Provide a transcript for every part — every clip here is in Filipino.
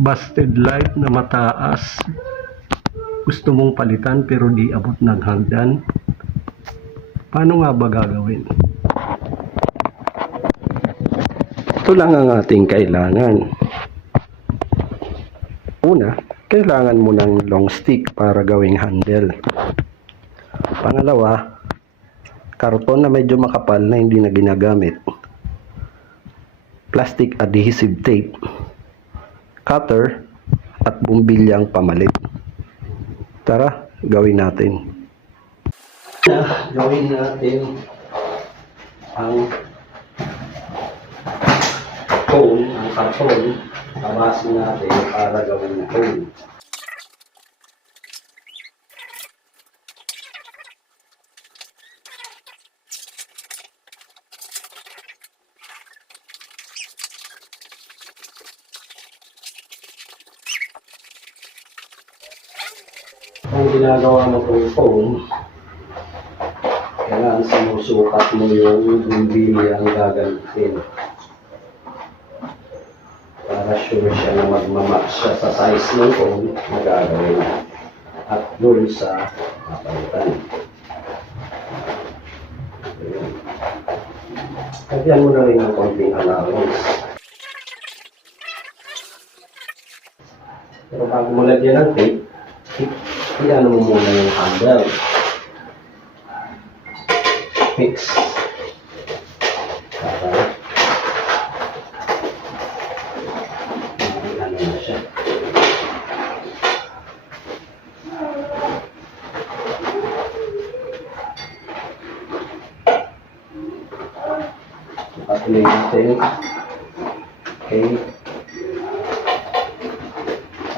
Busted light na mataas. Gusto mong palitan pero di abot ng hagdan. Paano nga ba gagawin? Ito lang ang ating kailangan. Una, kailangan mo ng long stick para gawing handle. Pangalawa, karton na medyo makapal na hindi na ginagamit. Plastic adhesive tape, cutter, at bumbilyang pamalit. Tara, gawin natin. Gawin natin ang cone, ang karton. Tabasin natin para gawin na cone. Ang ginagawa mo kung foam, kailangan sinusukat mo yung bumbili ang gagamitin para sure siya na magmamatch siya sa size ng foam na gagawin at doon sa papalitan. Lagyan mo na rin ng konting allowance. Pero bago mo lagyan ng tape, iyan mo muna yung handle. Fix. Para ano na siya. Patuloy natin. Okay.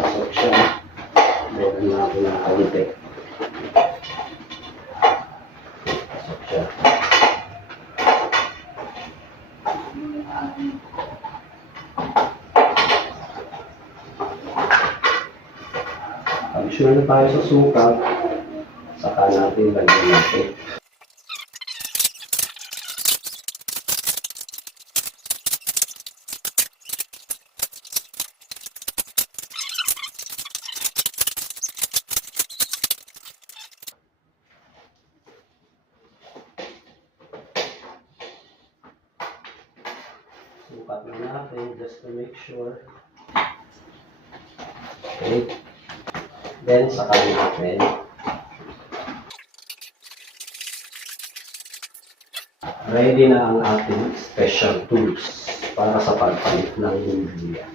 Pasok siya. Meron natin ng kaunti. Pasok siya. Pag sure na tayo sa sukat, saka natin lagyan natin. Sukat na natin just to make sure. Okay. Then, saka natin. Ready na ang ating special tools para sa pagpalit ng bumbilya.